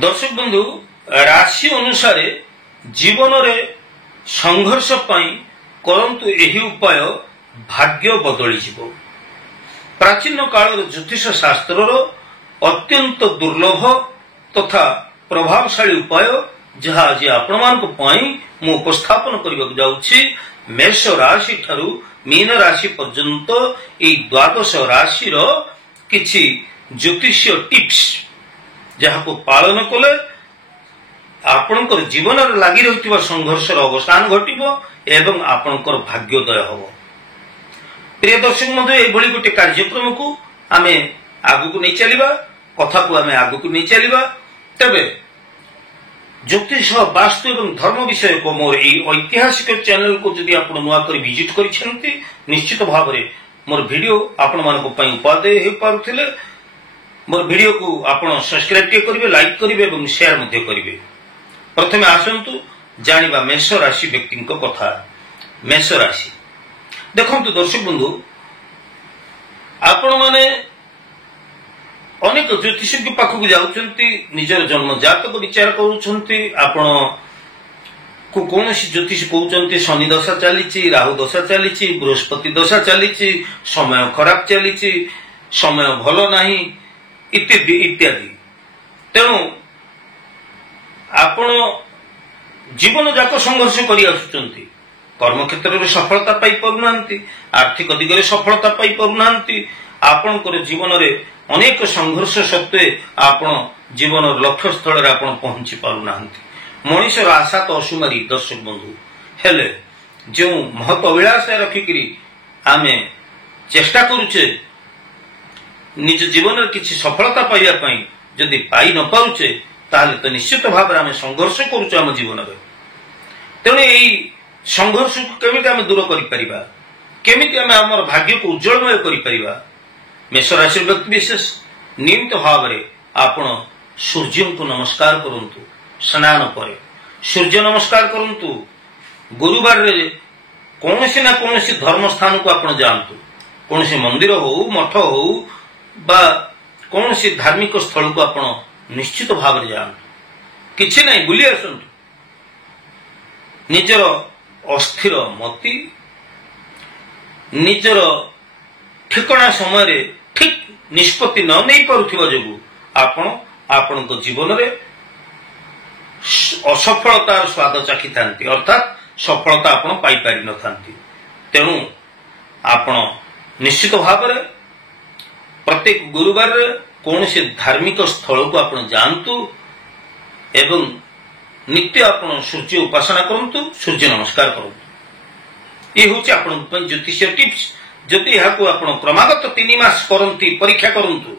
दर्शक बंधु राशि अनुसार जीवन में संघर्ष करंतु यही उपाय भाग्य बदली जीव। प्राचीन काल ज्योतिष शास्त्र अत्यंत दुर्लभ तथा प्रभावशाली उपाय जहाँ आज आपण उपस्थापन करने जाऊँगी। मेष राशि ठारू मीन राशि पर्यंत ये द्वादश राशि किछि ज्योतिषीय टिप्स जहाँ को पालन कले आपणकर जीवन लगी रही संघर्ष अवसान घटव एवं आपणकर भाग्योदय हम। प्रिय दर्शक बंधु ये गोटे कार्यक्रम को आम आग को नहीं चलवा कथा को आम आग को नहीं चलवा तेरे ज्योतिष वास्तु एवं धर्म विषय को मोर ऐतिहासिक चैनल को जदि आप नुआ कर विजिट कर निश्चित भाव में मोर वीडियो आपण मान उपादेय हो पारुथिले। मोर वीडियो को आपण सब्सक्राइब करेंगे, लाइक करेंगे और शेयर करेंगे। प्रथमे आसतु जानिबा मेष राशि व्यक्ति कथा। मेष राशि देखो दर्शक बंधु आपण माने अनेक ज्योतिषज्ञ पाखक जाउछंती निजर जन्म जातक विचार करूछंती। आपण को कौन ज्योतिष कहते शनि दशा चली, राहु दशा चली, बृहस्पति दशा चली, समय खराब चली, समय भल नहीं इत्यादि इत्यादि। तेणु आपण जीवन जाक संघर्ष कर आसुचंती, कर्म क्षेत्र में सफलता पाई पारुना, आर्थिक दिगरे सफलता पाई पारुना। आपणकर जीवन में अनेक संघर्ष सत्वे आपण जीवन लक्ष्य स्थल रे आपण पहुंची पारुना। मनुष्यर आशा तो असुमारी दर्शक बंधु हेले जो महत अभिलाषा रखिकी आम चेष्टा करुचे निज जीवन में किसी सफलता पाइबा जदि पाई न पारुचे ताहले तो निश्चित भाव में आम संघर्ष करुचे आम जीवन में। तेणु यही संघर्ष को केमिति आम दूर करिपरिबा, केमिति आम आमर भाग्य को उज्जवलमय करिपरिबा। मेष राशि व्यक्ति विशेष नियमित भाव में आपण सूर्य को नमस्कार करंतु, स्नान पर सूर्य नमस्कार करंतु। गुरुवार रे कौनसी ना कौनसी धर्म स्थान को आपण जानतु, कौनसी मंदिर हो मठ हो बा कौनसी धार्मिक स्थल को आपण निश्चित भाव में जानतु। किछि नहीं बुली आसंतु। निजर अस्थिर मति निजर ठिकणा समय ठीक निष्पत्ति न नहीं पारुथिबा जोगु आपण आपणक जीवन में असफलतार स्वाद चाखी थांती, अर्थात सफलता आपण पाई पारि न थांती। तेणु आपण निश्चित भाव में प्रत्येक गुरुवार कौन से धार्मिक स्थल को आपण जानतु एवं नित्य आपण सूर्य उपासना करंतु, सूर्य नमस्कार करंतु। ये होची आपण ज्योतिष टिप्स। जदि यहाँ को आपण क्रमागत 3 मास करंती परीक्षा करंतु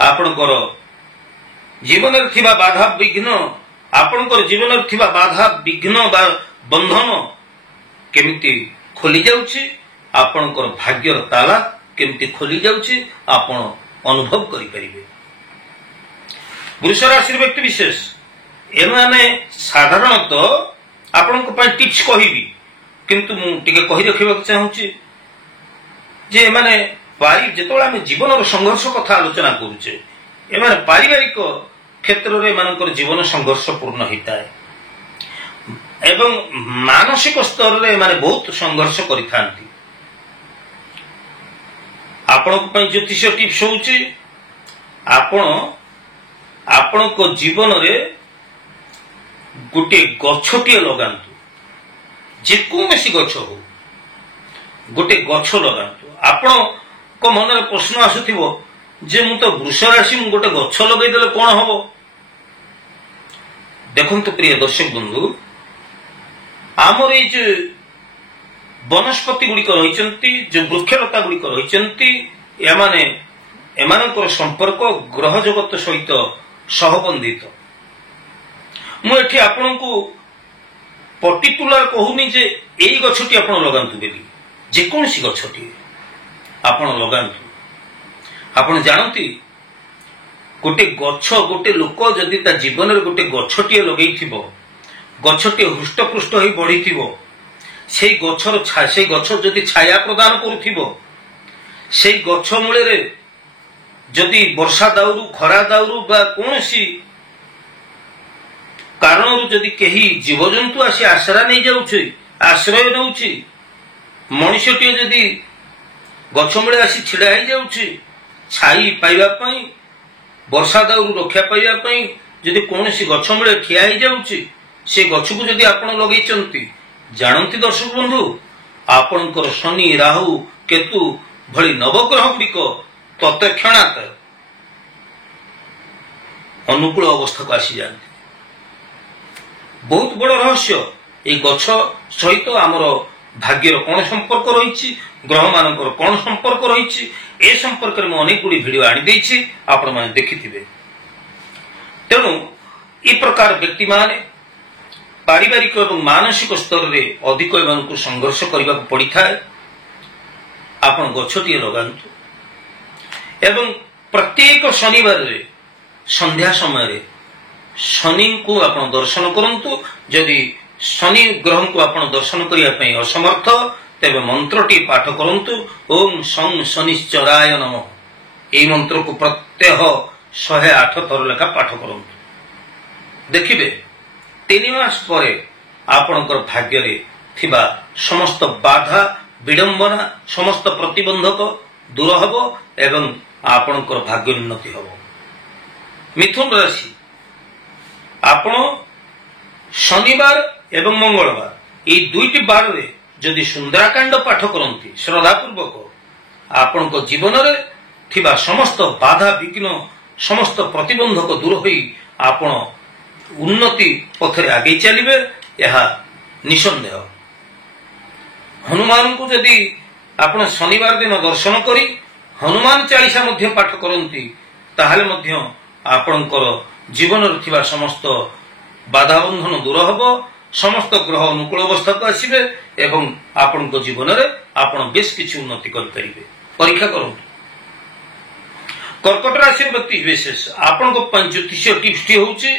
आपणकर जीवन में थिबा बाधा विघ्न, आपणकर जीवन में थिबा बाधा विघ्न बा बंधन केमिति खोली जाउछि, आपणकर भाग्यर ताला केमिति खोली जाउछि आपण अनुभव करि परिबे। वृष राशि व्यक्ति विशेष एमाने साधारणतः आपणक पय टिप्स कहिबी, किंतु मु टिके कहि रखिबा चाहूछि जे एमाने पारि जेतोला हम जीवन संघर्ष कथा आलोचना करूचे एमाने पारिवारिक क्षेत्र रे मानकर जीवन संघर्ष पूर्ण होता है एवं मानसिक स्तर रे माने बहुत संघर्ष करिथांती। आपणक पय ज्योतिष टिप्स होउची आपणक जीवन रे गोटे गछटिए लगांतु, जेकोसी गछ हो गोटे गछ लगांतु। आपण को मन में प्रश्न आसुथिबो जे मु तो वृष राशि मु गोटे गछ लगे देले कोन हबो। देखंतु प्रिय दर्शक बंधु आमर ये जो वनस्पति गुड़िक रही जो वृक्षलता गुड़िक रही एमानकर संपर्क ग्रह जगत सहित सहबंधित। मुझे आपण को पर्टिकुलर कहूनी जे यही गछटी आपण लगांतु बेली, जेकोसी गछटी आपण लगांतु। आपण जानती गोटे गछ गोटे लोक जदि ता जीवन में गोटे गछटी लगेइथिबो, गछटी हृष्टपुष्ट होई बढ़िथिबो, से गछ जदि छाया प्रदान करुथिबो, से गछ मूले ଯଦି ବର୍ଷା ଦାଉରୁ ଖରା ଦାଉରୁ ବା କୌଣସି କାରଣରୁ ଯଦି କେହି ଜୀବଜନ୍ତୁ ଆସି ଆଶ୍ରା ନେଇଯାଉଛି, ଆଶ୍ରୟ ନେଉଛି, ମଣିଷଟିଏ ଯଦି ଗଛ ମୂଳେ ଆସି ଛିଡା ହେଇଯାଉଛି ଛାଇ ପାଇବା ପାଇଁ, ବର୍ଷା ଦାଉରୁ ରକ୍ଷା ପାଇବା ପାଇଁ ଯଦି କୌଣସି ଗଛ ମୂଳେ ଠିଆ ହେଇଯାଉଛି, ସେ ଗଛକୁ ଯଦି ଆପଣ ଲଗେଇଛନ୍ତି, ଜାଣନ୍ତି ଦର୍ଶକ ବନ୍ଧୁ, ଆପଣଙ୍କର ଶନି, ରାହୁ, କେତୁ ଭଳି ନବଗ୍ରହ ଗୁଡ଼ିକ ତତ୍କ୍ଷଣାତ୍ ଅନୁକୂଳ ଅବସ୍ଥାକୁ ଆସିଯାଆନ୍ତି। ବହୁତ ବଡ଼ ରହସ୍ୟ। এই ଗଛ ସହିତ ଆମର ଭାଗ୍ୟର କଣ ସମ୍ପର୍କ ରହିଛି, ଗ୍ରହ ମାନଙ୍କର କଣ ସମ୍ପର୍କ ରହିଛି, ଏ ସମ୍ପର୍କରେ ମୁଁ ଅନେକ ଗୁଡ଼ିଏ ଭିଡିଓ ଆଣିଦେଇଛି, ଆପଣମାନେ ଦେଖିଥିବେ। ତେଣୁ ଏ ପ୍ରକାର ବ୍ୟକ୍ତିମାନେ ପାରିବାରିକ ଏବଂ ମାନସିକ ସ୍ତରରେ ଅଧିକ ଏମାନଙ୍କୁ ସଂଘର୍ଷ କରିବାକୁ ପଡ଼ିଥାଏ। ଆପଣ ଗଛଟିଏ ଲଗାନ୍ତୁ ଏବଂ ପ୍ରତ୍ୟେକ ଶନିବାରରେ ସନ୍ଧ୍ୟା ସମୟରେ ଶନିଙ୍କୁ ଆପଣ ଦର୍ଶନ କରନ୍ତୁ। ଯଦି ଶନି ଗ୍ରହଙ୍କୁ ଆପଣ ଦର୍ଶନ କରିବା ପାଇଁ ଅସମର୍ଥ, ତେବେ ମନ୍ତ୍ରଟି ପାଠ କରନ୍ତୁ, ଓಂ ଶଂ ଶନିଶ୍ଚରାୟ ନମଃ। ଏହି ମନ୍ତ୍ରକୁ ପ୍ରତ୍ୟହ 108 ଥର ଲେଖା ପାଠ କରନ୍ତୁ। ଦେଖିବେ 3 ମାସ ପରେ ଆପଣଙ୍କର ଭାଗ୍ୟରେ ଥିବା ସମସ୍ତ ବାଧା ବିଡ଼ମ୍ବନା, ସମସ୍ତ ପ୍ରତିବନ୍ଧକ ଦୂର ହେବ ଏବଂ ଆପଣଙ୍କର ଭାଗ୍ୟ ଉନ୍ନତି ହେବ। ମିଥୁନ ରାଶି, ଆପଣ ଶନିବାର ଏବଂ ମଙ୍ଗଳବାର এই ଦୁଇଟି ବାରରେ ଯଦି ସୁନ୍ଦରାକାଣ୍ଡ ପାଠ କରନ୍ତି ଶ୍ରଦ୍ଧାପୂର୍ବକ, ଆପଣଙ୍କ ଜୀବନରେ ଥିବା ସମସ୍ତ ବାଧା ବିଘ୍ନ, ସମସ୍ତ ପ୍ରତିବନ୍ଧକ ଦୂର ହୋଇ ଆପଣ ଉନ୍ନତି ପଥରେ ଆଗେଇ ଚାଲିବେ, ଏହା ନିଃସନ୍ଦେହ। ହନୁମାନଙ୍କୁ ଯଦି ଆପଣ ଶନିବାର ଦିନ ଦର୍ଶନ କରି ହନୁମାନ ଚାଳିଶା ମଧ୍ୟ ପାଠ କରନ୍ତି, ତାହେଲେ ମଧ୍ୟ ଆପଣଙ୍କର ଜୀବନରେ ଥିବା ସମସ୍ତ ବାଧାବନ୍ଧନ ଦୂର ହେବ, ସମସ୍ତ ଗ୍ରହ ଅନୁକୂଳ ଅବସ୍ଥାକୁ ଆସିବେ ଏବଂ ଆପଣଙ୍କ ଜୀବନରେ ଆପଣ ବେଶ କିଛି ଉନ୍ନତି କରିପାରିବେ। ପରୀକ୍ଷା କରନ୍ତୁ। କର୍କଟ ରାଶିର ବ୍ୟକ୍ତି ବିଶେଷ, ଆପଣଙ୍କ ପାଇଁ ଜ୍ୟୋତିଷ ଟିପ୍ସଟି ହେଉଛି,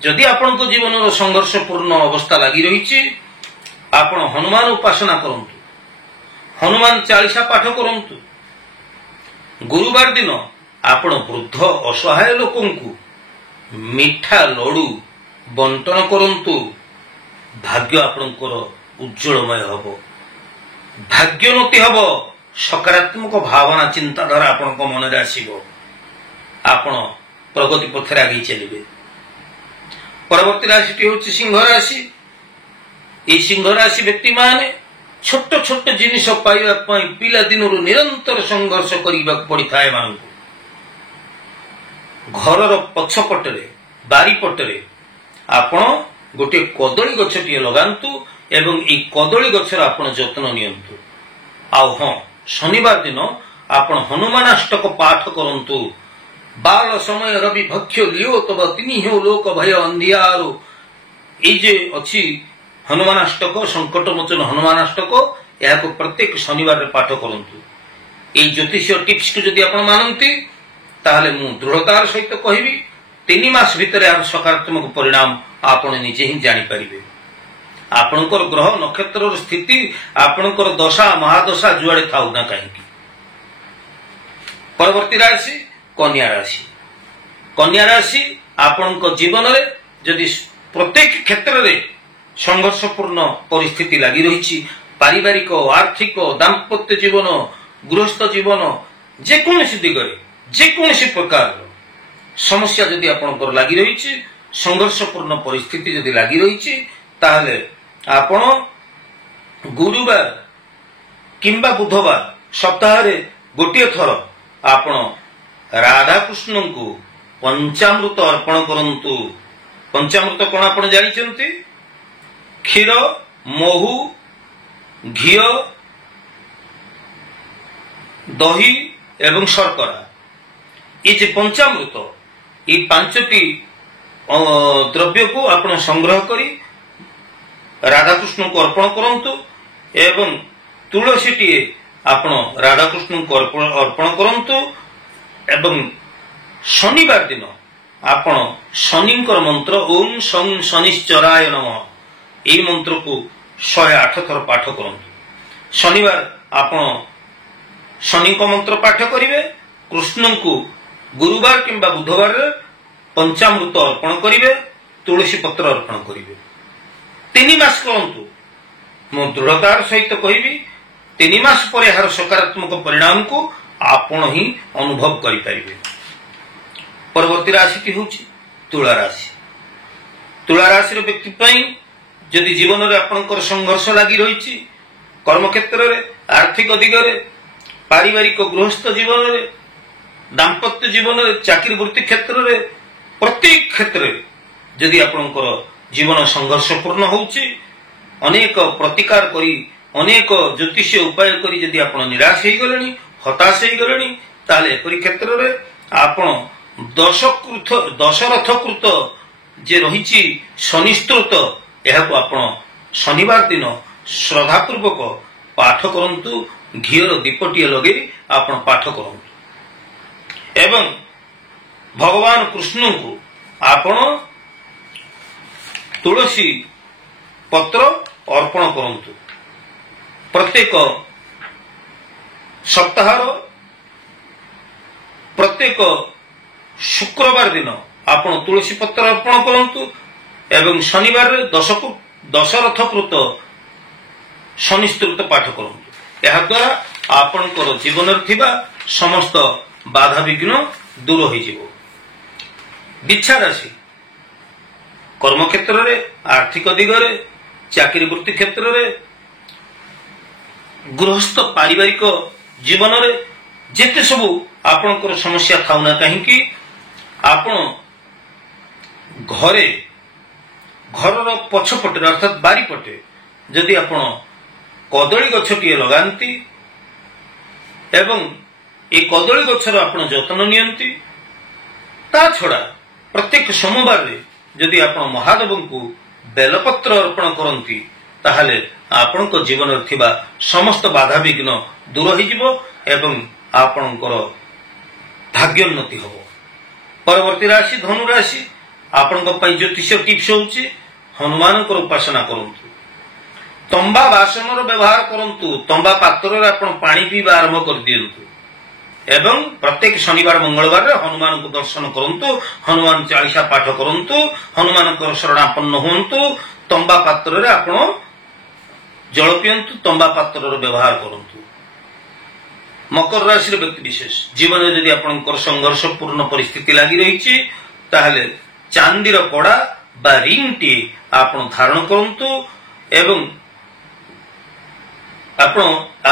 ଯଦି ଆପଣଙ୍କ ଜୀବନର ସଂଘର୍ଷପୂର୍ଣ୍ଣ ଅବସ୍ଥା ଲାଗି ରହିଛି, ଆପଣ ହନୁମାନ ଉପାସନା କରନ୍ତୁ, ହନୁମାନ ଚାଳିଶା ପାଠ କରନ୍ତୁ। ଗୁରୁବାର ଦିନ ଆପଣ ବୃଦ୍ଧ ଅସହାୟ ଲୋକଙ୍କୁ ମିଠା ଲଡୁ ବଣ୍ଟନ କରନ୍ତୁ। ଭାଗ୍ୟ ଆପଣଙ୍କର ଉଜ୍ଜଳମୟ ହେବ, ଭାଗ୍ୟୋନ୍ନତି ହେବ, ସକାରାତ୍ମକ ଭାବନା ଚିନ୍ତାଧାରା ଆପଣଙ୍କ ମନରେ ଆସିବ, ଆପଣ ପ୍ରଗତି ପଥରେ ଆଗେଇ ଚାଲିବେ। ପରବର୍ତ୍ତୀ ରାଶିଟି ହେଉଛି ସିଂହ ରାଶି। এই ସିଂହ ରାଶି ବ୍ୟକ୍ତିମାନେ ଛୋଟ ଛୋଟ ଜିନିଷ ପାଇବା ପାଇଁ ପିଲାଦିନରୁ ନିରନ୍ତର ସଂଘର୍ଷ କରିବାକୁ ପଡ଼ିଥାଏ ଏମାନଙ୍କୁ। ଘରର ପଛପଟରେ, ବାରିପଟରେ ଆପଣ ଗୋଟିଏ କଦଳୀ ଗଛଟିଏ ଲଗାନ୍ତୁ ଏବଂ ଏହି କଦଳୀ ଗଛର ଆପଣ ଯତ୍ନ ନିଅନ୍ତୁ। ଆଉ ହଁ, ଶନିବାର ଦିନ ଆପଣ ହନୁମାନାଷ୍ଟକ ପାଠ କରନ୍ତୁ। ବାଳ ସମୟ ରବି ଭକ୍ଷ୍ୟ ଲିଓ ତବ ତିନି ହେଉ ଲୋକ ଭୟ ଅନ୍ଧିଆରୁ, এই যে ଅଛି ହନୁମାନାଷ୍ଟକ, ସଙ୍କଟ ମୋଚନ ହନୁମାନାଷ୍ଟକ, ଏହାକୁ ପ୍ରତ୍ୟେକ ଶନିବାରରେ ପାଠ କରନ୍ତୁ। এই ଜ୍ୟୋତିଷ ଟିପ୍ସକୁ ଯଦି ଆପଣ ମାନନ୍ତି, ତାହେଲେ ମୁଁ ଦୃଢ଼ତାର ସହିତ କହିବି 3 ମାସ ଭିତରେ ଏହାର ସକାରାତ୍ମକ ପରିଣାମ ଆପଣ ନିଜେ ହିଁ ଜାଣିପାରିବେ। ଆପଣଙ୍କର ଗ୍ରହ ନକ୍ଷତ୍ରର ସ୍ଥିତି, ଆପଣଙ୍କର ଦଶା ମହାଦଶା ଯୁଆଡେ ଥାଉ ନା କାହିଁକି। ପରବର୍ତ୍ତୀ ରାଶି କନ୍ୟା ରାଶି। କନ୍ୟା ରାଶି, ଆପଣଙ୍କ ଜୀବନରେ ଯଦି ପ୍ରତ୍ୟେକ କ୍ଷେତ୍ରରେ ସଂଘର୍ଷପୂର୍ଣ୍ଣ ପରିସ୍ଥିତି ଲାଗି ରହିଛି, ପାରିବାରିକ, ଆର୍ଥିକ, ଦାମ୍ପତ୍ୟ ଜୀବନ, ଗୃହସ୍ଥ ଜୀବନ, ଯେକୌଣସି ଦିଗରେ ଯେକୌଣସି ପ୍ରକାରର ସମସ୍ୟା ଯଦି ଆପଣଙ୍କର ଲାଗି ରହିଛି, ସଂଘର୍ଷପୂର୍ଣ୍ଣ ପରିସ୍ଥିତି ଯଦି ଲାଗି ରହିଛି, ତାହେଲେ ଆପଣ ଗୁରୁବାର କିମ୍ବା ବୁଧବାର ସପ୍ତାହରେ ଗୋଟିଏ ଥର ଆପଣ ରାଧାକୃଷ୍ଣଙ୍କୁ ପଞ୍ଚାମୃତ ଅର୍ପଣ କରନ୍ତୁ। ପଞ୍ଚାମୃତ କଣ ଆପଣ ଜାଣିଛନ୍ତି? କ୍ଷୀର, ମହୁ, ଘିଅ, ଦହି ଏବଂ ଶର୍କରା, এই যে পঞ্চামৃত, এই 5টি দ্রব্যକୁ ଆପଣ ସଂଗ୍ରହ କରି ରାଧାକୃଷ୍ଣଙ୍କୁ ଅର୍ପଣ କରନ୍ତୁ ଏବଂ ତୁଳସୀଟିଏ ଆପଣ ରାଧାକୃଷ୍ଣଙ୍କୁ ଅର୍ପଣ କରନ୍ତୁ ଏବଂ ଶନିବାର ଦିନ ଆପଣ ଶନିଙ୍କର ମନ୍ତ୍ର ଓಂ ଶଂ ଶନିଶ୍ଚରାୟ ନମଃ, এই ମନ୍ତ୍ରକୁ 108 ଥର ପାଠ କରନ୍ତୁ। ଶନିବାର ଆପଣ ଶନିଙ୍କ ମନ୍ତ୍ର ପାଠ କରିବେ, କୃଷ୍ଣଙ୍କୁ ଗୁରୁବାର କିମ୍ବା ବୁଧବାରରେ ପଞ୍ଚାମୃତ ଅର୍ପଣ କରିବେ, ତୁଳସୀ ପତ୍ର ଅର୍ପଣ କରିବେ। 3 ମାସ କରନ୍ତୁ। ମୁଁ ଦୃଢ଼ତାର ସହିତ କହିବି 3 ମାସ ପରେ ଏହାର ସକାରାତ୍ମକ ପରିଣାମକୁ ଆପଣ ହିଁ ଅନୁଭବ କରିପାରିବେ। ପରବର୍ତ୍ତୀ ରାଶିଟି ହେଉଛି ତୁଳା ରାଶି। ତୁଳା ରାଶିର ବ୍ୟକ୍ତି ପାଇଁ ଯଦି ଜୀବନରେ ଆପଣଙ୍କର ସଂଘର୍ଷ ଲାଗି ରହିଛି, କର୍ମକ୍ଷେତ୍ରରେ, ଆର୍ଥିକ ଦିଗରେ, ପାରିବାରିକ ଗୃହସ୍ଥ ଜୀବନରେ, ଦାମ୍ପତ୍ୟ ଜୀବନରେ, ଚାକିରି ବୃତ୍ତି କ୍ଷେତ୍ରରେ, ପ୍ରତ୍ୟେକ କ୍ଷେତ୍ରରେ ଯଦି ଆପଣଙ୍କର ଜୀବନ ସଂଘର୍ଷପୂର୍ଣ୍ଣ ହେଉଛି, ଅନେକ ପ୍ରତିକାର କରି, ଅନେକ ଜ୍ୟୋତିଷୀୟ ଉପାୟ କରି ଯଦି ଆପଣ ନିରାଶ ହେଇଗଲେଣି, ହତାଶ ହେଇଗଲେଣି, ତାହେଲେ ଏପରି କ୍ଷେତ୍ରରେ ଆପଣ ଦଶରଥକୃତ ଯେ ରହିଛି ଶନିସ୍ତୋତ୍ର, ଏହାକୁ ଆପଣ ଶନିବାର ଦିନ ଶ୍ରଦ୍ଧାପୂର୍ବକ ପାଠ କରନ୍ତୁ। ଘିଅର ଦୀପଟିଏ ଲଗେଇ ଆପଣ ପାଠ କରନ୍ତୁ ଏବଂ ଭଗବାନ କୃଷ୍ଣଙ୍କୁ ଆପଣ ତୁଳସୀ ପତ୍ର ଅର୍ପଣ କରନ୍ତୁ। ପ୍ରତ୍ୟେକ ସପ୍ତାହର ପ୍ରତ୍ୟେକ ଶୁକ୍ରବାର ଦିନ ଆପଣ ତୁଳସୀ ପତ୍ର ଅର୍ପଣ କରନ୍ତୁ ଏବଂ ଶନିବାରରେ ଦଶରଥକୃତ ଶନିସ୍ତୋତ୍ର ପାଠ କରନ୍ତୁ। ଏହାଦ୍ୱାରା ଆପଣଙ୍କର ଜୀବନରେ ଥିବା ସମସ୍ତ ବାଧାବିଘ୍ନ ଦୂର ହୋଇଯିବ। ବିଛା ରାଶି କର୍ମକ୍ଷେତ୍ରରେ, ଆର୍ଥିକ ଦିଗରେ, ଚାକିରି ବୃତ୍ତି କ୍ଷେତ୍ରରେ, ଗୃହସ୍ଥ ପାରିବାରିକ ଜୀବନରେ ଯେତେ ସବୁ ଆପଣଙ୍କର ସମସ୍ୟା ଥାଉନା କାହିଁକି, ଆପଣ ଘରର ପଛପଟେ ଅର୍ଥାତ୍ ବାରିପଟେ ଯଦି ଆପଣ କଦଳୀ ଗଛଟିଏ ଲଗାନ୍ତି ଏବଂ ଏ କଦଳୀ ଗଛର ଆପଣ ଯତ୍ନ ନିଅନ୍ତି, ତା ଛଡ଼ା ପ୍ରତ୍ୟେକ ସୋମବାରରେ ଯଦି ଆପଣ ମହାଦେବଙ୍କୁ ବେଲପତ୍ର ଅର୍ପଣ କରନ୍ତି, ତାହେଲେ ଆପଣଙ୍କ ଜୀବନରେ ଥିବା ସମସ୍ତ ବାଧାବିଘ୍ନ ଦୂର ହୋଇଯିବ ଏବଂ ଆପଣଙ୍କର ଭାଗ୍ୟୋନ୍ନତି ହେବ। ପରବର୍ତ୍ତୀ ରାଶି ଧନୁ ରାଶି। ଆପଣଙ୍କ ପାଇଁ ଜ୍ୟୋତିଷ ଟିପ୍ସ ହେଉଛି ହନୁମାନଙ୍କର ଉପାସନା କରନ୍ତୁ। ତମ୍ବା ବାସନର ବ୍ୟବହାର କରନ୍ତୁ। ତମ୍ବା ପାତ୍ରରେ ଆପଣ ପାଣି ପିଇବା ଆରମ୍ଭ କରିଦିଅନ୍ତୁ ଏବଂ ପ୍ରତ୍ୟେକ ଶନିବାର ମଙ୍ଗଳବାରରେ ହନୁମାନଙ୍କୁ ଦର୍ଶନ କରନ୍ତୁ, ହନୁମାନ ଚାଳିଶା ପାଠ କରନ୍ତୁ, ହନୁମାନଙ୍କର ଶରଣାପନ୍ନ ହୁଅନ୍ତୁ। ତମ୍ବା ପାତ୍ରରେ ଆପଣ ଜଳ ପିଅନ୍ତୁ, ତମ୍ବା ପାତ୍ରର ବ୍ୟବହାର କରନ୍ତୁ। ମକର ରାଶିର ବ୍ୟକ୍ତି ବିଶେଷ ଜୀବନରେ ଯଦି ଆପଣଙ୍କର ସଂଘର୍ଷପୂର୍ଣ୍ଣ ପରିସ୍ଥିତି ଲାଗି ରହିଛି, ତାହେଲେ ଚାନ୍ଦିର କଡ଼ା ବା ରିଙ୍ଗଟିଏ ଆପଣ ଧାରଣ କରନ୍ତୁ ଏବଂ ଆପଣ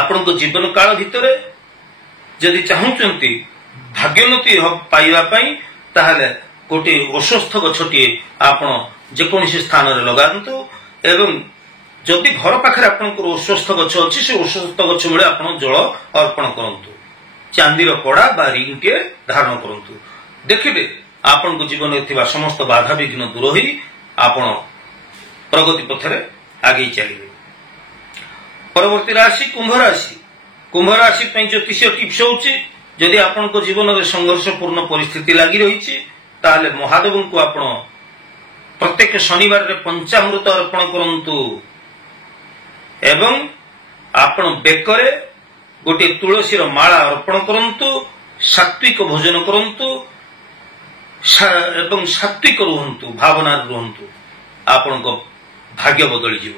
ଆପଣଙ୍କ ଜୀବନ କାଳ ଭିତରେ ଯଦି ଚାହୁଁଛନ୍ତି ଭାଗ୍ୟୋନ୍ନତି ପାଇବା ପାଇଁ, ତାହେଲେ ଗୋଟିଏ ଅଶ୍ୱତ୍ଥ ଗଛଟିଏ ଆପଣ ଯେକୌଣସି ସ୍ଥାନରେ ଲଗାନ୍ତୁ ଏବଂ ଯଦି ଘର ପାଖରେ ଆପଣଙ୍କର ଅଶ୍ୱତ୍ଥ ଗଛ ଅଛି, ସେ ଅଶ୍ୱତ୍ଥ ଗଛ ମୂଳେ ଆପଣ ଜଳ ଅର୍ପଣ କରନ୍ତୁ। ଚାନ୍ଦିର କଡ଼ା ବା ରିଙ୍ଗଟିଏ ଧାରଣ କରନ୍ତୁ। ଦେଖିବେ ଆପଣଙ୍କ ଜୀବନରେ ଥିବା ସମସ୍ତ ବାଧାବିଘ୍ନ ଦୂର ହୋଇ ଆପଣ ପ୍ରଗତି ପଥରେ ଆଗେଇ ଚାଲିବେ। ପରବର୍ତ୍ତୀ ରାଶି କୁମ୍ଭ ରାଶି। କୁମ୍ଭ ରାଶି ପାଇଁ ଜ୍ୟୋତିଷ ଟିପ୍ସ ହେଉଛି, ଯଦି ଆପଣଙ୍କ ଜୀବନରେ ସଂଘର୍ଷପୂର୍ଣ୍ଣ ପରିସ୍ଥିତି ଲାଗି ରହିଛି, ତାହେଲେ ମହାଦେବଙ୍କୁ ଆପଣ ପ୍ରତ୍ୟେକ ଶନିବାରରେ ପଞ୍ଚାମୃତ ଅର୍ପଣ କରନ୍ତୁ ଏବଂ ଆପଣ ବେକରେ ଗୋଟିଏ ତୁଳସୀର ମାଳା ଅର୍ପଣ କରନ୍ତୁ। ସାତ୍ବିକ ଭୋଜନ କରନ୍ତୁ ଏବଂ ସାତ୍ବିକ ରୁହନ୍ତୁ, ଭାବନାରେ ରୁହନ୍ତୁ। ଆପଣଙ୍କ ଭାଗ୍ୟ ବଦଳିଯିବ।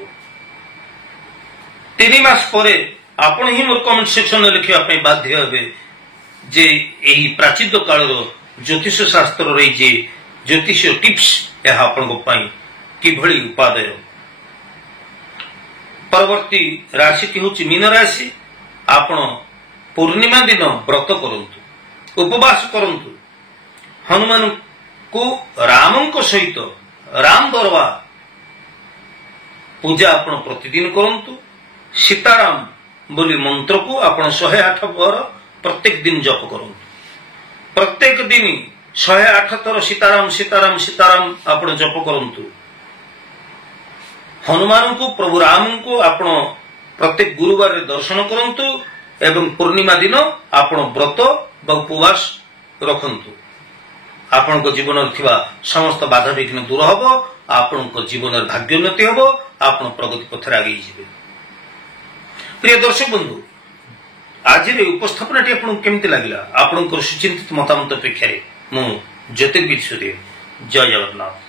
3 ମାସ ପରେ ଆପଣ ହିଁ ମୋର କମେଣ୍ଟ ସେକ୍ସନରେ ଲେଖିବା ପାଇଁ ବାଧ୍ୟ ହେବେ ଯେ ଏହି ପ୍ରାଚୀନ କାଳର ଜ୍ୟୋତିଷ ଶାସ୍ତ୍ରର ଏହି ଯେ ଜ୍ୟୋତିଷ ଟିପ୍ସ, ଏହା ଆପଣଙ୍କ ପାଇଁ କିଭଳି ଉପାଦେୟ। ପରବର୍ତ୍ତୀ ରାଶିଟି ହେଉଛି ମୀନ ରାଶି। ଆପଣ ପୂର୍ଣ୍ଣିମା ଦିନ ବ୍ରତ କରନ୍ତୁ, ଉପବାସ କରନ୍ତୁ। ହନୁମାନଙ୍କୁ ରାମଙ୍କ ସହିତ ରାମ ଦରବାର ପୂଜା ଆପଣ ପ୍ରତିଦିନ କରନ୍ତୁ। ସୀତାରାମ ବୋଲି ମନ୍ତ୍ରକୁ ଆପଣ 108 ବାର ପ୍ରତ୍ୟେକ ଦିନ ଜପ କରନ୍ତୁ। ପ୍ରତ୍ୟେକ ଦିନ 108 ଥର ସୀତାରାମ ସୀତାରାମ ସୀତାରାମ ଆପଣ ଜପ କରନ୍ତୁ। ହନୁମାନଙ୍କୁ, ପ୍ରଭୁ ରାମଙ୍କୁ ଆପଣ ପ୍ରତ୍ୟେକ ଗୁରୁବାରରେ ଦର୍ଶନ କରନ୍ତୁ ଏବଂ ପୂର୍ଣ୍ଣିମା ଦିନ ଆପଣ ବ୍ରତ ବା ଉପବାସ ରଖନ୍ତୁ। ଆପଣଙ୍କ ଜୀବନରେ ଥିବା ସମସ୍ତ ବାଧାବିଘ୍ନ ଦୂର ହେବ, ଆପଣଙ୍କ ଜୀବନରେ ଭାଗ୍ୟୋନ୍ନତି ହେବ, ଆପଣ ପ୍ରଗତି ପଥରେ ଆଗେଇ ଯିବେ। ପ୍ରିୟ ଦର୍ଶକ ବନ୍ଧୁ, ଆଜିର ଉପସ୍ଥାପନାଟି ଆପଣଙ୍କୁ କେମିତି ଲାଗିଲା? ଆପଣଙ୍କର ସୁଚିନ୍ତିତ ମତାମତ ଅପେକ୍ଷାରେ ମୁଁ ଜ୍ୟୋତିର୍ବିଦ ସୂର୍ଯ୍ୟ। ଜୟ ଜଗନ୍ନାଥ।